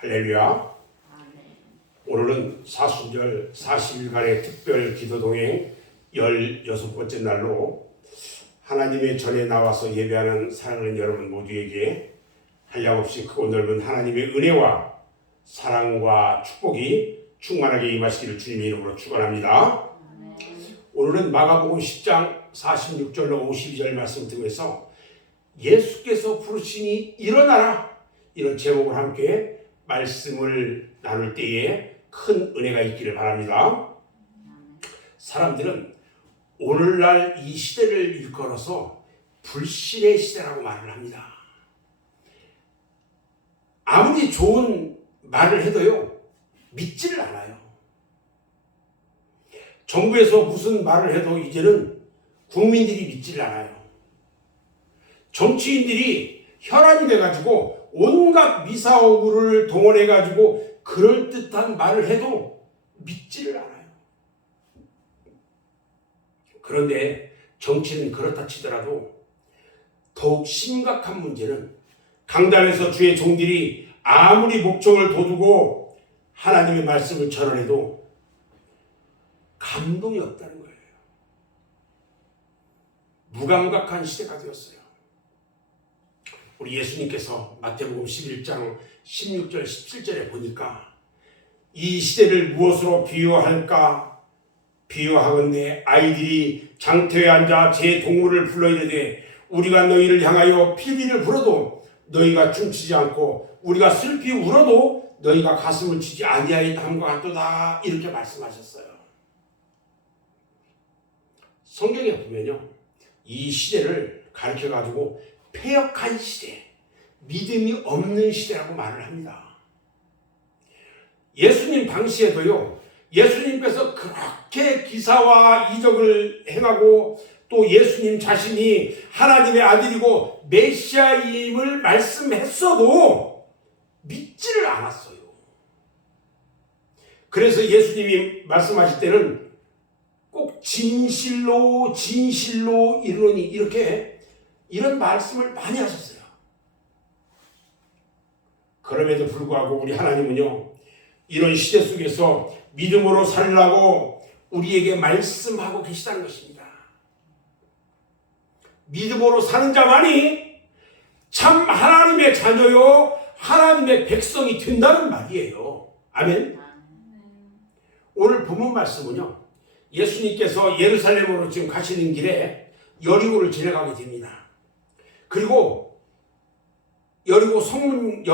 할렐루야. 오늘은 사순절 40일간의 특별 기도 동행 16번째 날로 하나님의 전에 나와서 예배하는 사랑하는 여러분 모두에게 한량없이 크고 넓은 하나님의 은혜와 사랑과 축복이 충만하게 임하시기를 주님의 이름으로 축원합니다. 오늘은 마가복음 10장 46절로 52절 말씀 등에서 예수께서 부르시니 일어나라, 이런 제목을 함께 말씀을 나눌 때에 큰 은혜가 있기를 바랍니다. 사람들은 오늘날 이 시대를 일컬어서 불신의 시대라고 말을 합니다. 아무리 좋은 말을 해도요, 믿지를 않아요. 정부에서 무슨 말을 해도 이제는 국민들이 믿지를 않아요. 정치인들이 혈안이 돼가지고 온갖 미사오구를 동원해가지고 그럴듯한 말을 해도 믿지를 않아요. 그런데 정치는 그렇다 치더라도 더욱 심각한 문제는 강단에서 주의 종들이 아무리 목청을 돋우고 하나님의 말씀을 전언해도 감동이 없다는 거예요. 무감각한 시대가 되었어요. 우리 예수님께서 마태복음 11장 16절 17절에 보니까 이 시대를 무엇으로 비유할까? 비유하건대 아이들이 장터에 앉아 제 동물을 불러 이르되 우리가 너희를 향하여 피리를 불어도 너희가 춤추지 않고 우리가 슬피 울어도 너희가 가슴을 치지 아니하였다 함과 같도다, 이렇게 말씀하셨어요. 성경에 보면요, 이 시대를 가르쳐가지고 패역한 시대, 믿음이 없는 시대라고 말을 합니다. 예수님 당시에도요, 예수님께서 그렇게 기사와 이적을 행하고 또 예수님 자신이 하나님의 아들이고 메시아임을 말씀했어도 믿지를 않았어요. 그래서 예수님이 말씀하실 때는 꼭 진실로 진실로 이르노니, 이렇게 이런 말씀을 많이 하셨어요. 그럼에도 불구하고 우리 하나님은요, 이런 시대 속에서 믿음으로 살라고 우리에게 말씀하고 계시다는 것입니다. 믿음으로 사는 자만이 참 하나님의 자녀요, 하나님의 백성이 된다는 말이에요. 아멘. 오늘 본문 말씀은요, 예수님께서 예루살렘으로 지금 가시는 길에 여리고를 지나가게 됩니다. 그리고 여리고 성문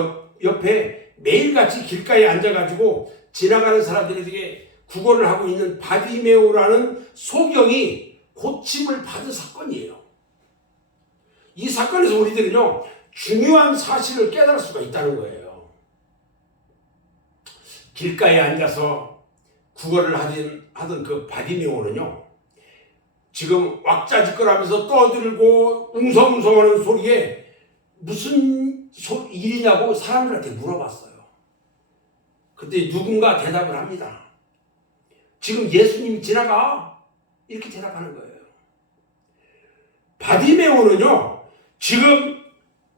옆에 매일같이 길가에 앉아가지고 지나가는 사람들에게 구걸을 하고 있는 바디메오라는 소경이 고침을 받은 사건이에요. 이 사건에서 우리들은요, 중요한 사실을 깨달을 수가 있다는 거예요. 길가에 앉아서 구걸을 하던 그 바디메오는요, 지금 왁자지껄하면서 떠들고 웅성웅성하는 소리에 무슨 일이냐고 사람들한테 물어봤어요. 그때 누군가 대답을 합니다. 지금 예수님이 지나가, 이렇게 대답하는 거예요. 바디메오는요, 지금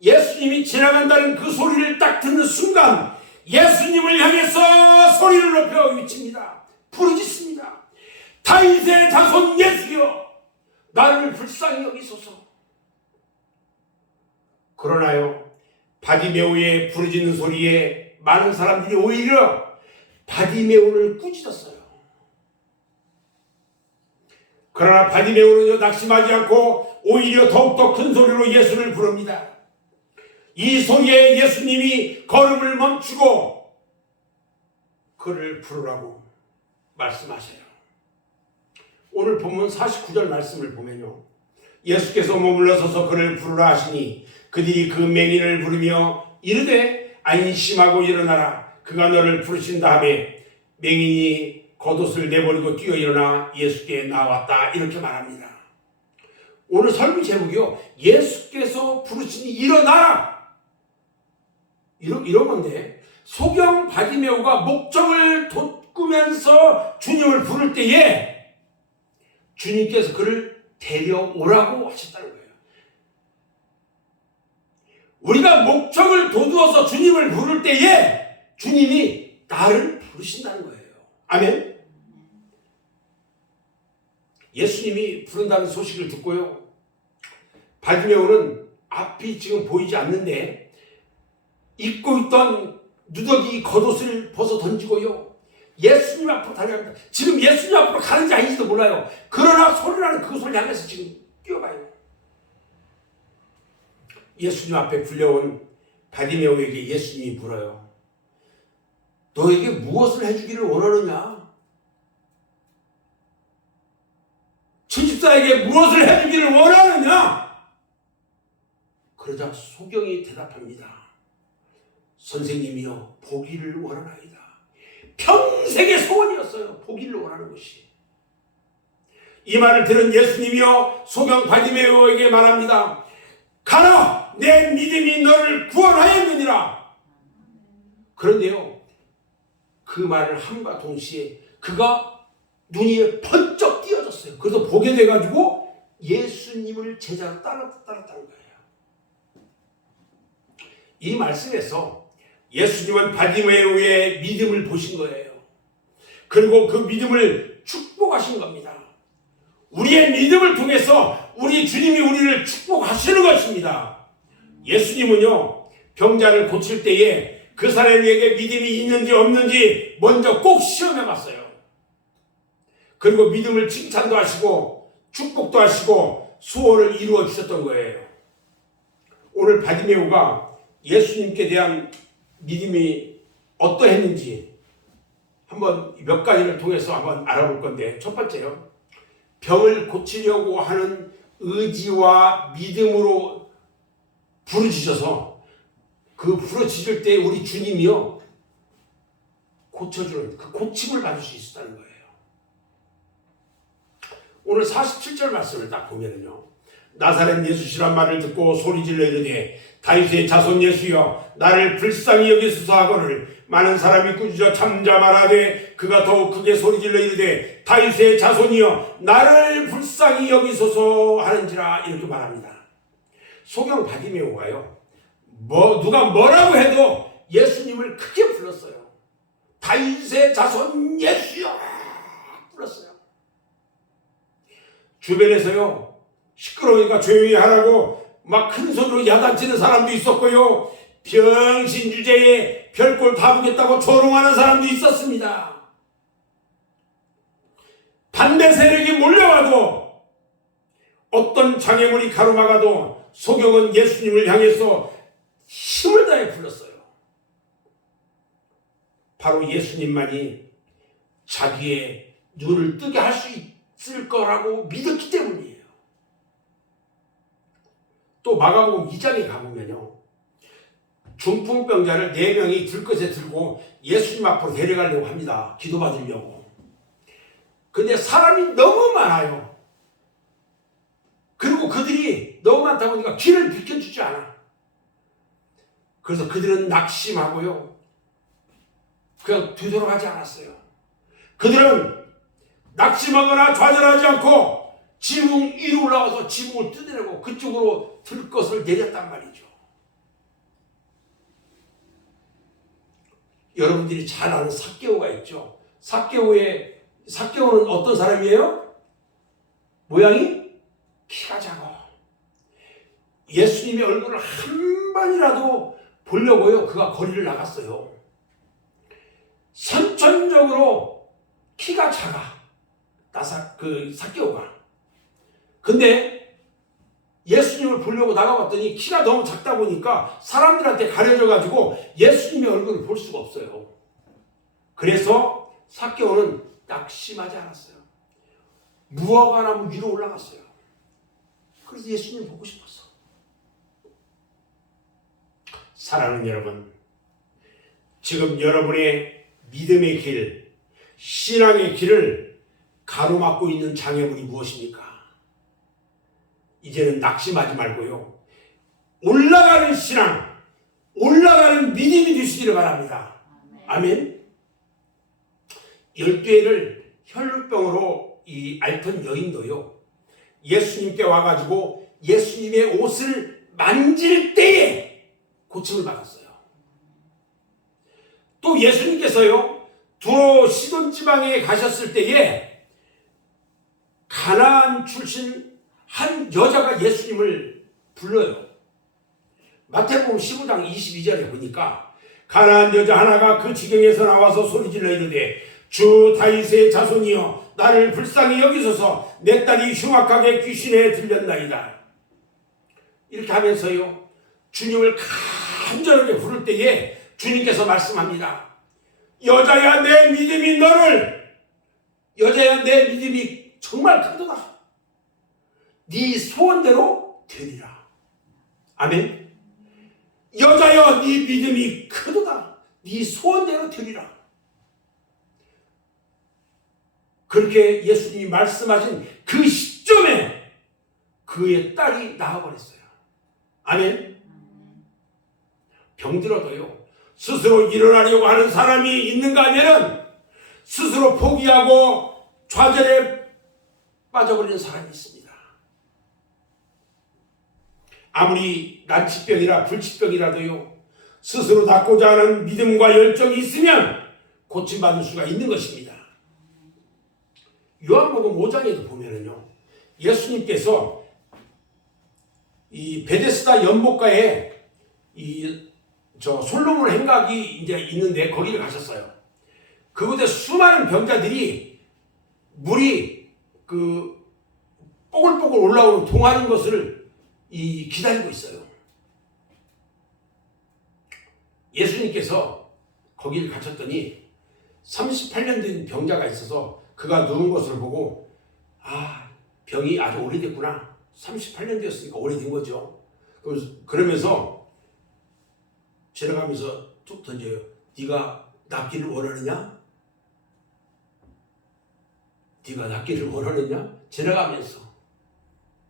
예수님이 지나간다는 그 소리를 딱 듣는 순간 예수님을 향해서 소리를 높여 외칩니다. 부르짖습니다. 다윗의 자손 예수여, 나를 불쌍히 여기소서. 그러나요, 바디메오의 부르짖는 소리에 많은 사람들이 오히려 바디메오를 꾸짖었어요. 그러나 바디메오는요, 낙심하지 않고 오히려 더욱더 큰 소리로 예수를 부릅니다. 이 소리에 예수님이 걸음을 멈추고 그를 부르라고 말씀하세요. 오늘 본문 49절 말씀을 보면요, 예수께서 머물러 서서 그를 부르라 하시니 그들이 그 맹인을 부르며 이르되 안심하고 일어나라, 그가 너를 부르신다 하며 맹인이 겉옷을 내버리고 뛰어 일어나 예수께 나왔다, 이렇게 말합니다. 오늘 설교 제목이요, 예수께서 부르시니 일어나라, 이런 건데, 소경 바디메오가 목청을 돋구면서 주님을 부를 때에 주님께서 그를 데려오라고 하셨다는 거예요. 우리가 목청을 돋우어서 주님을 부를 때에 주님이 나를 부르신다는 거예요. 아멘. 예수님이 부른다는 소식을 듣고요, 바디메오는 앞이 지금 보이지 않는데 입고 있던 누더기 겉옷을 벗어 던지고요, 예수님 앞으로 달려갑니다. 지금 예수님 앞으로 가는지 아닌지도 몰라요. 그러나 소리나는 그곳을 향해서 지금 뛰어가요. 예수님 앞에 불려온 바디메오에게 예수님이 물어요. 너에게 무엇을 해주기를 원하느냐? 천집사에게 무엇을 해주기를 원하느냐? 그러자 소경이 대답합니다. 선생님이여, 보기를 원하나이다. 평생의 소원이었어요. 보기를 원하는 것이. 이 말을 들은 예수님이여 소경 바디메오에게 말합니다. 가라, 내 믿음이 너를 구원하였느니라. 그런데요, 그 말을 함과 동시에 그가 눈이 번쩍 띄어졌어요. 그래서 보게 돼가지고 예수님을 제자로 따랐다는 거예요. 이 말씀에서 예수님은 바디메오의 믿음을 보신 거예요. 그리고 그 믿음을 축복하신 겁니다. 우리의 믿음을 통해서 우리 주님이 우리를 축복하시는 것입니다. 예수님은요, 병자를 고칠 때에 그 사람에게 믿음이 있는지 없는지 먼저 꼭 시험해 봤어요. 그리고 믿음을 칭찬도 하시고 축복도 하시고 소원을 이루어 주셨던 거예요. 오늘 바디메오가 예수님께 대한 믿음이 어떠했는지 한번 몇 가지를 통해서 한번 알아볼 건데, 첫 번째요, 병을 고치려고 하는 의지와 믿음으로 부르짖어서 그 부르짖을 때 우리 주님이요 고쳐주는 그 고침을 받을 수 있었다는 거예요. 오늘 47절 말씀을 딱 보면은요, 나사렛 예수시란 말을 듣고 소리질러 이르되 다윗의 자손 예수여, 나를 불쌍히 여기소서 하거늘 많은 사람이 꾸짖어 잠잠하라되 그가 더욱 크게 소리질러 이르되 다윗의 자손이여, 나를 불쌍히 여기소서 하는지라. 이렇게 말합니다. 소경 바디메오가요, 누가 뭐라고 해도 예수님을 크게 불렀어요. 다윗의 자손 예수여 불렀어요. 주변에서요, 시끄러우니까 조용히 하라고 막 큰 소리로 야단치는 사람도 있었고요, 병신 주제에 별꼴 다 보겠다고 조롱하는 사람도 있었습니다. 반대 세력이 몰려와도, 어떤 장애물이 가로막아도 소경은 예수님을 향해서 힘을 다해 불렀어요. 바로 예수님만이 자기의 눈을 뜨게 할 수 있을 거라고 믿었기 때문이에요. 또 마가복음 2장에 가보면요, 중풍병자를 4명이 들것에 들고 예수님 앞으로 데려가려고 합니다. 기도받으려고. 근데 사람이 너무 많아요. 그리고 그들이 너무 많다 보니까 길을 비켜주지 않아. 그래서 그들은 낙심하고요, 그냥 되돌아가지 않았어요. 그들은 낙심하거나 좌절하지 않고 지붕 위로 올라가서 지붕을 뜯어내고 그쪽으로 들것을 내렸단 말이죠. 여러분들이 잘 아는 삭개오가 있죠. 삭개오는 어떤 사람이에요? 모양이 키가 작아. 예수님의 얼굴을 한 번이라도 보려고요, 그가 거리를 나갔어요. 선천적으로 키가 작아, 삭개오가. 근데 예수님을 보려고 나가봤더니 키가 너무 작다 보니까 사람들한테 가려져가지고 예수님의 얼굴을 볼 수가 없어요. 그래서 삭개오는 낙심하지 않았어요. 무화과 나무 위로 올라갔어요. 그래서 예수님 보고 싶었어. 사랑하는 여러분, 지금 여러분의 믿음의 길, 신앙의 길을 가로막고 있는 장애물이 무엇입니까? 이제는 낙심하지 말고요, 올라가는 신앙, 올라가는 믿음이 되시기를 바랍니다. 아멘. 12회를 혈루병으로 앓던 여인도요, 예수님께 와가지고 예수님의 옷을 만질 때에 고침을 받았어요. 또 또 예수님께서요, 두로 시돈 지방에 가셨을 때에 가나안 출신 한 여자가 예수님을 불러요. 마태복음 15장 22절에 보니까 가나안 여자 하나가 그 지경에서 나와서 소리질러 이르되 주 다윗의 자손이여 나를 불쌍히 여기소서 내 딸이 흉악하게 귀신에 들렸나이다. 이렇게 하면서요, 주님을 간절하게 부를 때에 주님께서 말씀합니다. 여자야 내 믿음이 정말 크도다. 네 소원대로 되리라. 아멘. 여자여 네 믿음이 크도다. 네 소원대로 되리라. 그렇게 예수님이 말씀하신 그 시점에 그의 딸이 나아버렸어요. 아멘. 병들어도요, 스스로 일어나려고 하는 사람이 있는가 하면은 스스로 포기하고 좌절에 빠져버리는 사람이 있습니다. 아무리 난치병이라 불치병이라도요, 스스로 낫고자 하는 믿음과 열정이 있으면 고침받을 수가 있는 것입니다. 요한복음 5장에도 보면은요, 예수님께서 이 베데스다 연못가에 솔로몬 행각이 이제 있는데 거기를 가셨어요. 그곳에 수많은 병자들이 물이 뽀글뽀글 올라오는 동하는 것을 기다리고 있어요. 예수님께서 거기를 가셨더니 38년 된 병자가 있어서 그가 누운 것을 보고 병이 아주 오래됐구나. 38년 되었으니까 오래된 거죠. 그러면서 지나가면서 툭 던져요. 네가 낫기를 원하느냐? 네가 낫기를 원하느냐? 지나가면서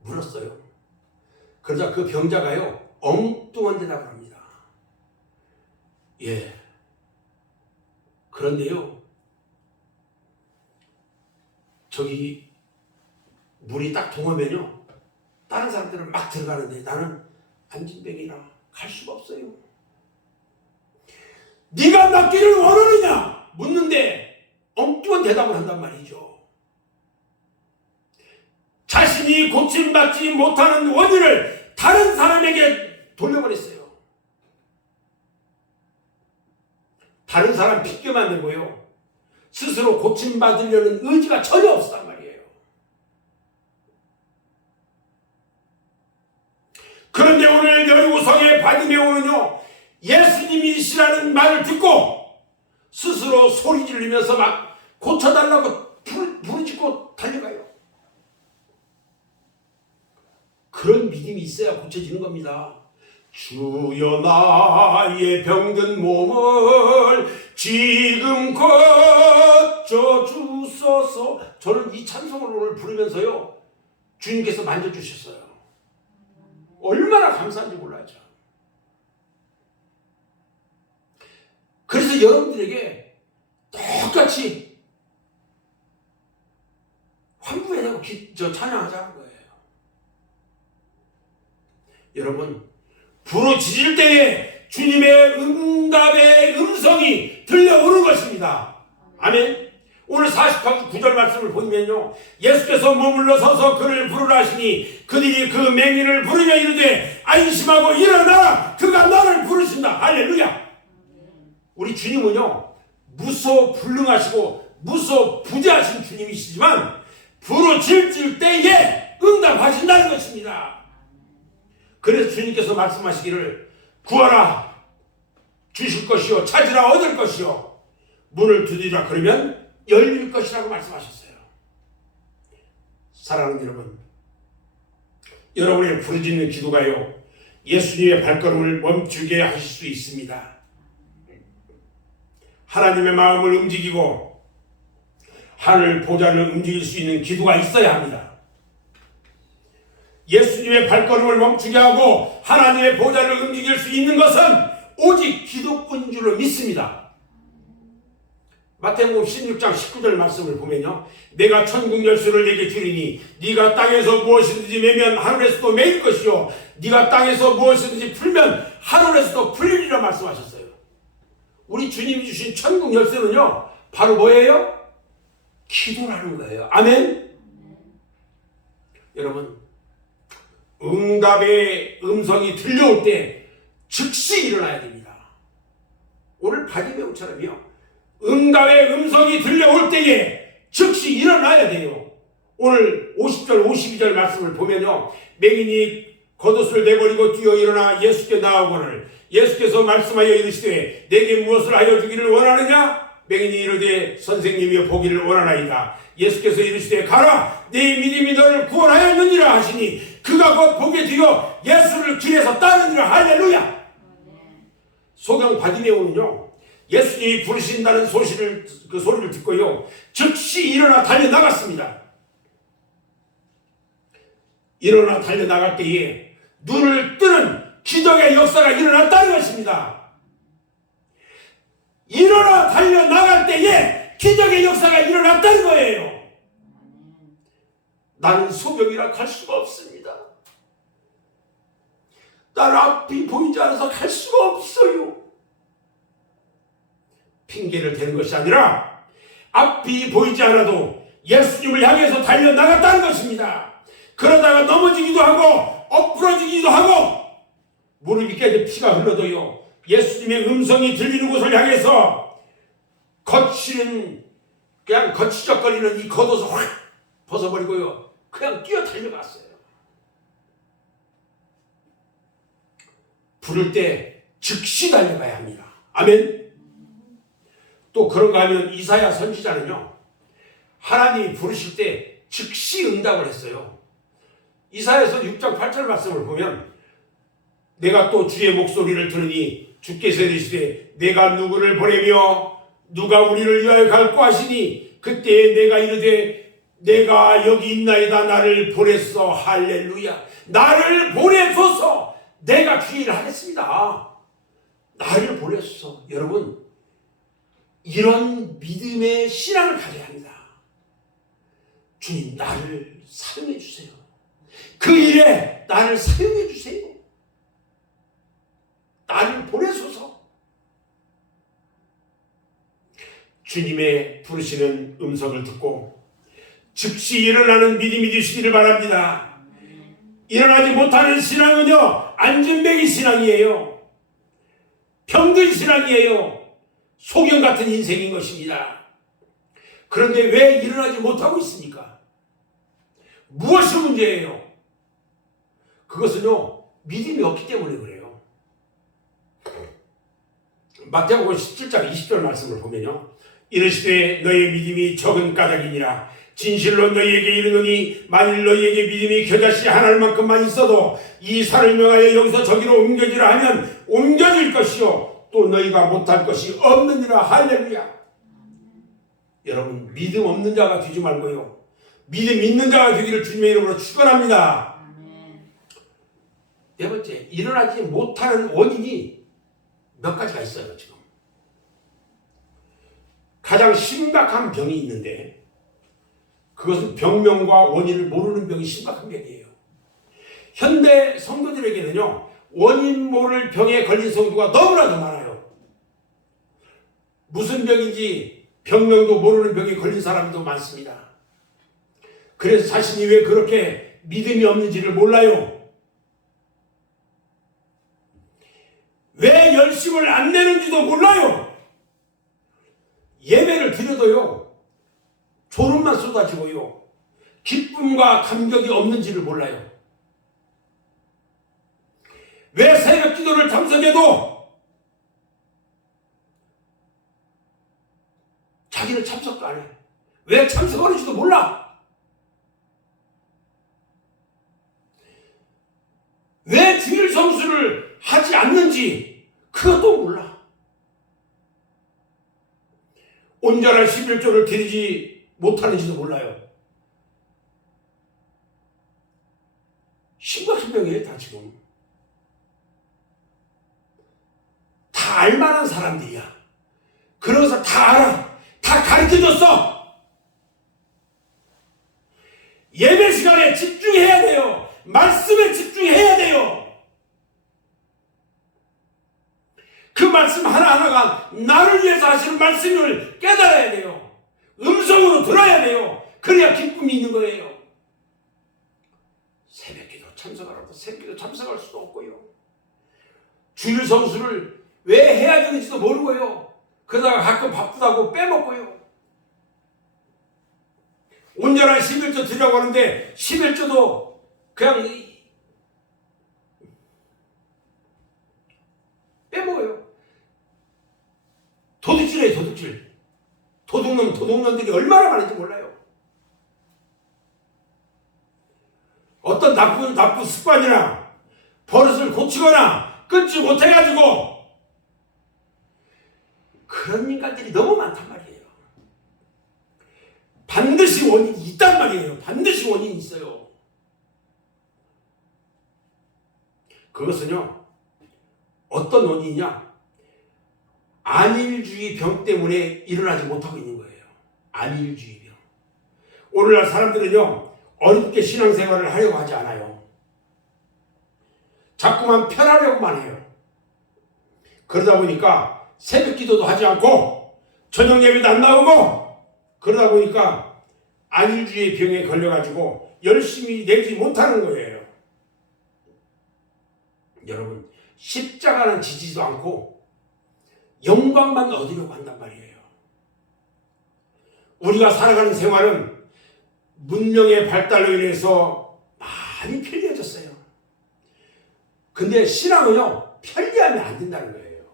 물었어요. 그러자 그 병자가요, 엉뚱한 대답을 합니다. 예. 그런데요, 저기 물이 딱 동하면요, 다른 사람들은 막 들어가는데 나는 안진병이라 갈 수가 없어요. 네가 낫기를 원하느냐? 묻는데 엉뚱한 대답을 한단 말이죠. 자신이 고침받지 못하는 원인을 다른 사람에게 돌려버렸어요. 다른 사람 핑계 만들고요, 스스로 고침받으려는 의지가 전혀 없었단 말이에요. 그런데 오늘 여리고성에 바디메오는요, 예수님이시라는 말을 듣고 스스로 소리 지르면서 막 고쳐달라고 부르짖고 달려가요. 그런 믿음이 있어야 고쳐지는 겁니다. 주여 나의 병든 몸을 지금 고쳐주소서. 저는 이 찬송을 오늘 부르면서요, 주님께서 만져주셨어요. 얼마나 감사한지 몰라죠. 그래서 여러분들에게 똑같이 환부해내고 찬양하자는 거예요. 여러분, 부르짖을 때에 주님의 응답의 음성이 들려오는 것입니다. 아멘. 오늘 49절 말씀을 보면요, 예수께서 머물러 서서 그를 부르라 하시니 그들이 그 맹인을 부르며 이르되 안심하고 일어나라, 그가 너를 부르신다. 할렐루야. 우리 주님은요, 무소불능하시고 무소부재하신 주님이시지만 부르짖을 때에 응답하신다는 것입니다. 그래서 주님께서 말씀하시기를 구하라 주실 것이요, 찾으라 얻을 것이요, 문을 두드리라 그러면 열릴 것이라고 말씀하셨어요. 사랑하는 여러분, 여러분의 부르짖는 기도가요, 예수님의 발걸음을 멈추게 하실 수 있습니다. 하나님의 마음을 움직이고 하늘 보좌를 움직일 수 있는 기도가 있어야 합니다. 예수님의 발걸음을 멈추게 하고 하나님의 보좌를 움직일 수 있는 것은 오직 기도뿐인 줄로 믿습니다. 마태복음 16장 19절 말씀을 보면요, 내가 천국 열쇠를 내게 주리니 네가 땅에서 무엇이든지 매면 하늘에서도 매일 것이요 네가 땅에서 무엇이든지 풀면 하늘에서도 풀리리라 말씀하셨어요. 우리 주님이 주신 천국 열쇠는요, 바로 뭐예요? 기도라는 거예요. 아멘? 여러분, 응답의 음성이 들려올 때 즉시 일어나야 됩니다. 오늘 바디메오처럼요, 응답의 음성이 들려올 때에 즉시 일어나야 돼요. 오늘 50절 52절 말씀을 보면요, 맹인이 겉옷을 내버리고 뛰어 일어나 예수께 나아오거늘 예수께서 말씀하여 이르시되 내게 무엇을 하여 주기를 원하느냐? 맹인이 이르되 선생님이여 보기를 원하나이다. 예수께서 이르시되 가라, 네 믿음이 너를 구원하였느니라 하시니 그가 곧 보게 되어 예수를 길에서 따르니라. 할렐루야. 소경 바디메오는요, 예수님이 부르신다는 그 소리를 듣고요, 즉시 일어나 달려나갔습니다. 일어나 달려나갈 때에 눈을 뜨는 기적의 역사가 일어났다는 것입니다. 일어나 달려나갈 때에 기적의 역사가 일어났다는 거예요. 나는 소경이라 갈 수가 없습니다. 나는 앞이 보이지 않아서 갈 수가 없어요. 핑계를 대는 것이 아니라 앞이 보이지 않아도 예수님을 향해서 달려나갔다는 것입니다. 그러다가 넘어지기도 하고 엎부러지기도 하고 무릎이 깨져 피가 흘러도요, 예수님의 음성이 들리는 곳을 향해서 그냥 거치적거리는 이 겉옷을 확 벗어버리고요, 그냥 뛰어 달려갔어요. 부를 때 즉시 달려가야 합니다. 아멘. 또 그런가 하면 이사야 선지자는요, 하나님이 부르실 때 즉시 응답을 했어요. 이사야서 6장 8절 말씀을 보면 내가 또 주의 목소리를 들으니 주께서 이르시되 내가 누구를 보내며 누가 우리를 위하여 갈고 하시니 그때에 내가 이르되 내가 여기 있나이다. 나를 보냈어. 할렐루야. 나를 보내소서. 내가 귀의를 하겠습니다. 나를 보냈어. 여러분, 이런 믿음의 신앙을 가져야 합니다. 주님, 나를 사용해 주세요. 그 일에 나를 사용해 주세요. 나를 보내소서. 주님의 부르시는 음성을 듣고 즉시 일어나는 믿음이 되시기를 바랍니다. 일어나지 못하는 신앙은요, 안전뱅이 신앙이에요. 병든 신앙이에요. 소경 같은 인생인 것입니다. 그런데 왜 일어나지 못하고 있습니까? 무엇이 문제예요? 그것은요, 믿음이 없기 때문에 그래요. 마태복음 17장 20절 말씀을 보면요, 이르시되 너의 믿음이 적은 까닭이니라. 진실로 너희에게 이르노니 만일 너희에게 믿음이 겨자씨 하나만큼만 있어도 이 산을 명하여 여기서 저기로 옮겨지라 하면 옮겨질 것이요 또 너희가 못할 것이 없느니라. 할렐루야. 여러분, 믿음 없는 자가 되지 말고요, 믿음 있는 자가 되기를 주님의 이름으로 축원합니다. 네 번째, 일어나지 못하는 원인이 몇 가지가 있어요. 지금 가장 심각한 병이 있는데 그것은 병명과 원인을 모르는 병이 심각한 병이에요. 현대 성도들에게는요, 원인 모를 병에 걸린 성도가 너무나도 많아요. 무슨 병인지 병명도 모르는 병에 걸린 사람도 많습니다. 그래서 자신이 왜 그렇게 믿음이 없는지를 몰라요. 왜 열심을 안 내는지도 몰라요. 예배를 드려도요, 졸음만 쏟아지고요, 기쁨과 감격이 없는지를 몰라요. 왜 새벽 기도를 참석해도 자기는 참석도 안 해. 왜 참석하는지도 몰라. 왜 주일 성수를 하지 않는지 그것도 몰라. 온전한 11조를 드리지 못하는지도 몰라요. 심각한 병이에요. 다 지금 다 알만한 사람들이야. 그러면서 다 알아. 다 가르쳐줬어. 예배 시간에 집중해야 돼요. 말씀에 집중해야 돼요. 그 말씀 하나하나가 나를 위해서 하시는 말씀을 깨달아야 돼요. 음성으로 들어야 돼요. 그래야 기쁨이 있는 거예요. 새벽기도 참석하라고 새벽기도 참석할 수도 없고요. 주일 성수를 왜 해야 되는지도 모르고요. 그러다가 가끔 바쁘다고 빼먹고요. 온전한 11조 드리라고 하는데 11조도 그냥 빼먹어요. 도둑질이에요, 도둑질. 도둑놈들이 얼마나 많은지 몰라요. 어떤 나쁜 습관이나 버릇을 고치거나 끊지 못해가지고 그런 인간들이 너무 많단 말이에요. 반드시 원인이 있단 말이에요. 반드시 원인이 있어요. 그것은요, 어떤 원인이냐? 안일주의 병 때문에 일어나지 못하고 있는 거예요. 안일주의 병. 오늘날 사람들은요, 어렵게 신앙생활을 하려고 하지 않아요. 자꾸만 편하려고만 해요. 그러다 보니까 새벽 기도도 하지 않고 저녁 예배도 안 나오고 그러다 보니까 안일주의 병에 걸려가지고 열심히 내지 못하는 거예요. 여러분, 십자가는 지지도 않고 영광만 얻으려고 한단 말이에요. 우리가 살아가는 생활은 문명의 발달로 인해서 많이 편리해졌어요. 근데 신앙은요, 편리하면 안 된다는 거예요.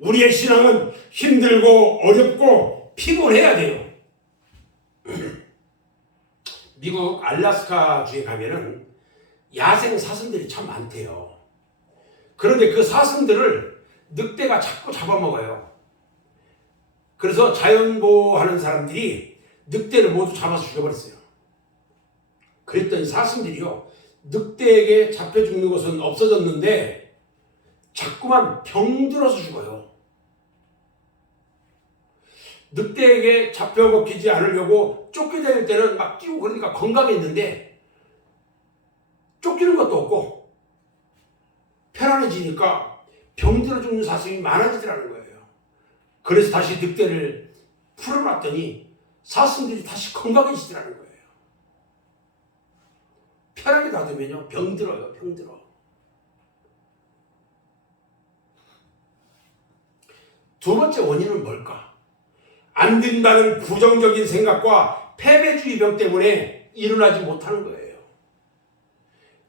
우리의 신앙은 힘들고 어렵고 피곤해야 돼요. 미국 알래스카 주에 가면은 야생 사슴들이 참 많대요. 그런데 그 사슴들을 늑대가 자꾸 잡아먹어요. 그래서 자연보호하는 사람들이 늑대를 모두 잡아서 죽여버렸어요. 그랬더니 사슴들이요, 늑대에게 잡혀 죽는 것은 없어졌는데 자꾸만 병들어서 죽어요. 늑대에게 잡혀 먹히지 않으려고 쫓겨다닐 때는 막 뛰고 그러니까 건강했는데 쫓기는 것도 없고 편안해지니까 병들어 죽는 사슴이 많아지더라는 거예요. 그래서 다시 늑대를 풀어놨더니 사슴들이 다시 건강해지더라는 거예요. 편하게 놔두면요, 병들어요. 병들어. 두 번째 원인은 뭘까? 안 된다는 부정적인 생각과 패배주의 병 때문에 일어나지 못하는 거예요.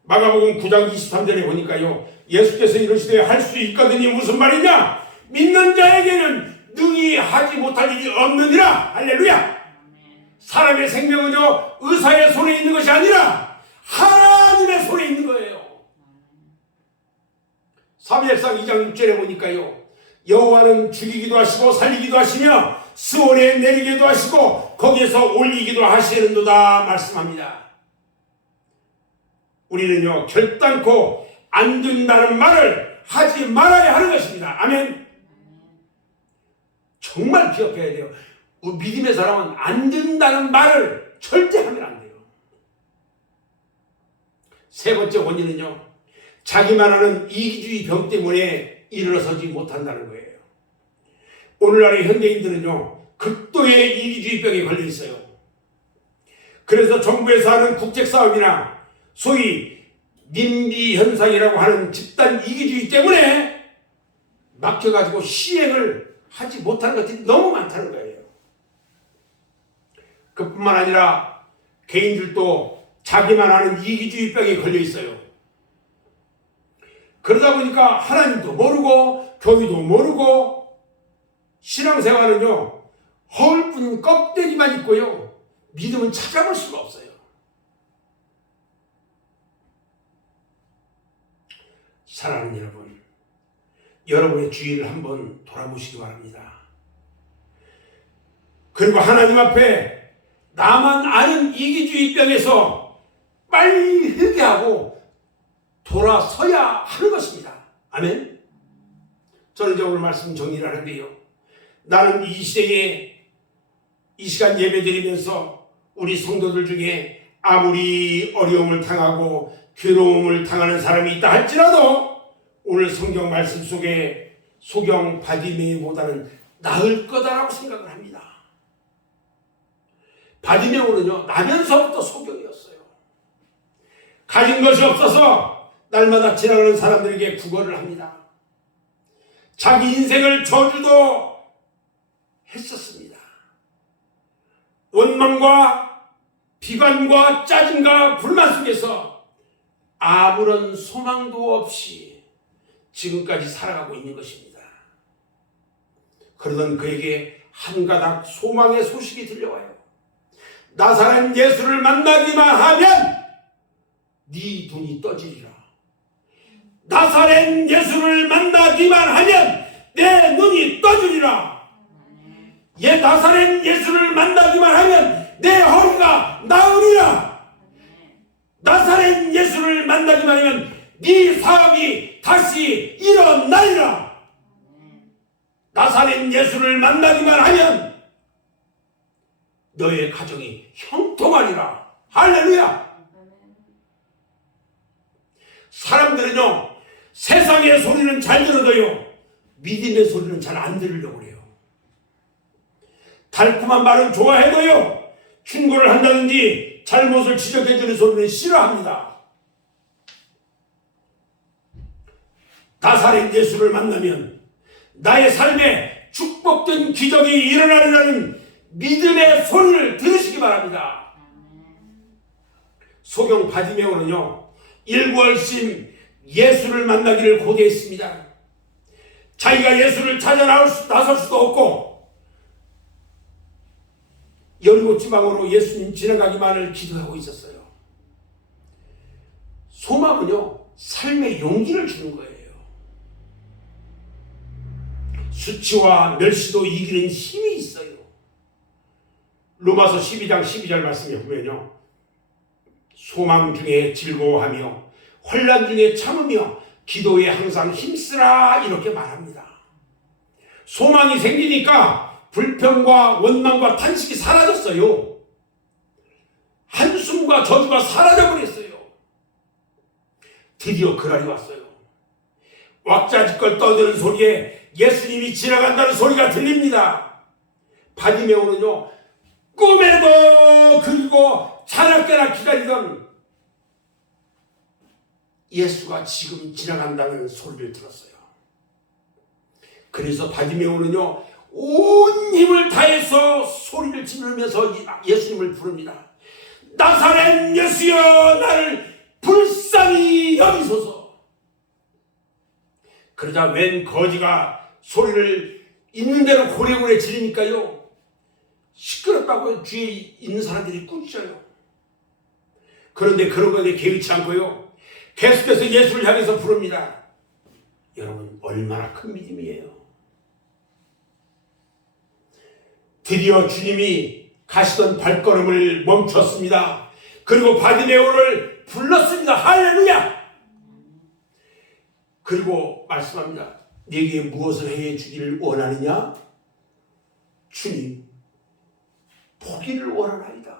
마가복음 9장 23절에 보니까요, 예수께서 이러시되 할 수 있거든이 무슨 말이냐? 믿는 자에게는 능히 하지 못할 일이 없느니라. 할렐루야. 사람의 생명은요, 의사의 손에 있는 것이 아니라 하나님의 손에 있는 거예요. 사무엘상 2장 6절에 보니까요, 여호와는 죽이기도 하시고 살리기도 하시며 스올에 내리기도 하시고 거기에서 올리기도 하시는도다 말씀합니다. 우리는요, 결단코 안 된다는 말을 하지 말아야 하는 것입니다. 아멘. 정말 기억해야 돼요. 믿음의 사람은 안 된다는 말을 절대 하면 안 돼요. 세 번째 원인은요, 자기만 하는 이기주의 병 때문에 일어서지 못한다는 거예요. 오늘날의 현대인들은요, 극도의 이기주의 병에 걸려 있어요. 그래서 정부에서 하는 국책사업이나 소위 님비 현상이라고 하는 집단 이기주의 때문에 막혀가지고 시행을 하지 못하는 것들이 너무 많다는 거예요. 그뿐만 아니라 개인들도 자기만 하는 이기주의 병에 걸려 있어요. 그러다 보니까 하나님도 모르고 교회도 모르고 신앙생활은요, 허울뿐인 껍데기만 있고요, 믿음은 찾아볼 수가 없어요. 사랑하는 여러분, 여러분의 주의를 한번 돌아보시기 바랍니다. 그리고 하나님 앞에 나만 아는 이기주의 병에서 빨리 회개하고 돌아서야 하는 것입니다. 아멘. 저는 이제 오늘 말씀 정리를 하는데요, 나는 이 시대에 이 시간 예배드리면서 우리 성도들 중에 아무리 어려움을 당하고 괴로움을 당하는 사람이 있다 할지라도 오늘 성경 말씀 속에 소경 바디메오보다는 나을 거다라고 생각을 합니다. 바디메오는요, 나면서부터 소경이었어요. 가진 것이 없어서 날마다 지나가는 사람들에게 구걸을 합니다. 자기 인생을 저주도 했었습니다. 원망과 비관과 짜증과 불만 속에서 아무런 소망도 없이 지금까지 살아가고 있는 것입니다. 그러던 그에게 한 가닥 소망의 소식이 들려와요. 나사렛 예수를 만나기만 하면 네 눈이 떠지리라. 나사렛 예수를 만나기만 하면 내 눈이 떠지리라. 나사렛 예수를 만나기만 하면 내 허리가 나으리라. 나사렛 예수를 만나기만 하면 네 사업이 다시 일어나리라. 나사렛 예수를 만나기만 하면 너의 가정이 형통하리라. 할렐루야. 사람들은요, 세상의 소리는 잘 들어도요, 믿음의 소리는 잘 안 들으려고 해요. 달콤한 말은 좋아해도요, 충고를 한다든지 잘못을 지적해주는 소리는 싫어합니다. 나사렛 예수를 만나면 나의 삶에 축복된 기적이 일어나리라는 믿음의 소리를 들으시기 바랍니다. 소경 바디메오는요, 일구월심 예수를 만나기를 고대했습니다. 자기가 예수를 찾아 나설 수도 없고 여리고 지방으로 예수님 지나가기만을 기도하고 있었어요. 소망은요, 삶의 용기를 주는 거예요. 수치와 멸시도 이기는 힘이 있어요. 로마서 12장 12절 말씀에 보면요, 소망 중에 즐거워하며 환난 중에 참으며 기도에 항상 힘쓰라 이렇게 말합니다. 소망이 생기니까 불평과 원망과 탄식이 사라졌어요. 한숨과 저주가 사라져버렸어요. 드디어 그날이 왔어요. 왁자지껄 떠드는 소리에 예수님이 지나간다는 소리가 들립니다. 바디메오는요, 꿈에도 그리고 자나깨나 기다리던 예수가 지금 지나간다는 소리를 들었어요. 그래서 바디메오는요, 온 힘을 다해서 소리를 지르면서 예수님을 부릅니다. 나사렛 예수여, 나를 불쌍히 여기소서. 그러자 웬 거지가 소리를 있는 대로 고래고래 지르니까요, 시끄럽다고 뒤에 있는 사람들이 꾸짖어요. 그런데 그런 것에 개의치 않고요, 계속해서 예수를 향해서 부릅니다. 여러분, 얼마나 큰 믿음이에요. 드디어 주님이 가시던 발걸음을 멈췄습니다. 그리고 바디메오를 불렀습니다. 할렐루야. 그리고 말씀합니다. 네게 무엇을 해 주기를 원하느냐? 주님, 보기를 원하나이다.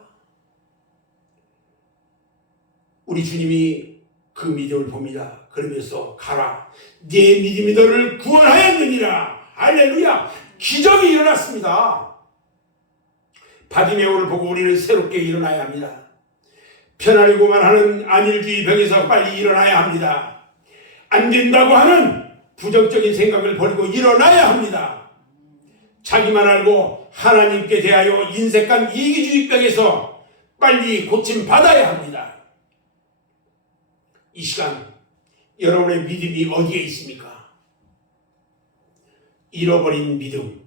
우리 주님이 그 믿음을 봅니다. 그러면서 가라, 네 믿음이 너를 구원하였느니라. 할렐루야. 기적이 일어났습니다. 바디메오를 보고 우리는 새롭게 일어나야 합니다. 편하려고만 하는 안일주의 병에서 빨리 일어나야 합니다. 안 된다고 하는 부정적인 생각을 버리고 일어나야 합니다. 자기만 알고 하나님께 대하여 인색한 이기주의병에서 빨리 고침 받아야 합니다. 이 시간 여러분의 믿음이 어디에 있습니까? 잃어버린 믿음,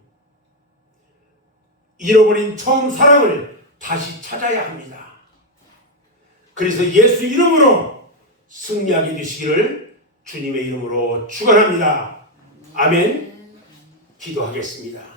잃어버린 처음 사랑을 다시 찾아야 합니다. 그래서 예수 이름으로 승리하게 되시기를 주님의 이름으로 축원합니다. 아멘. 기도하겠습니다.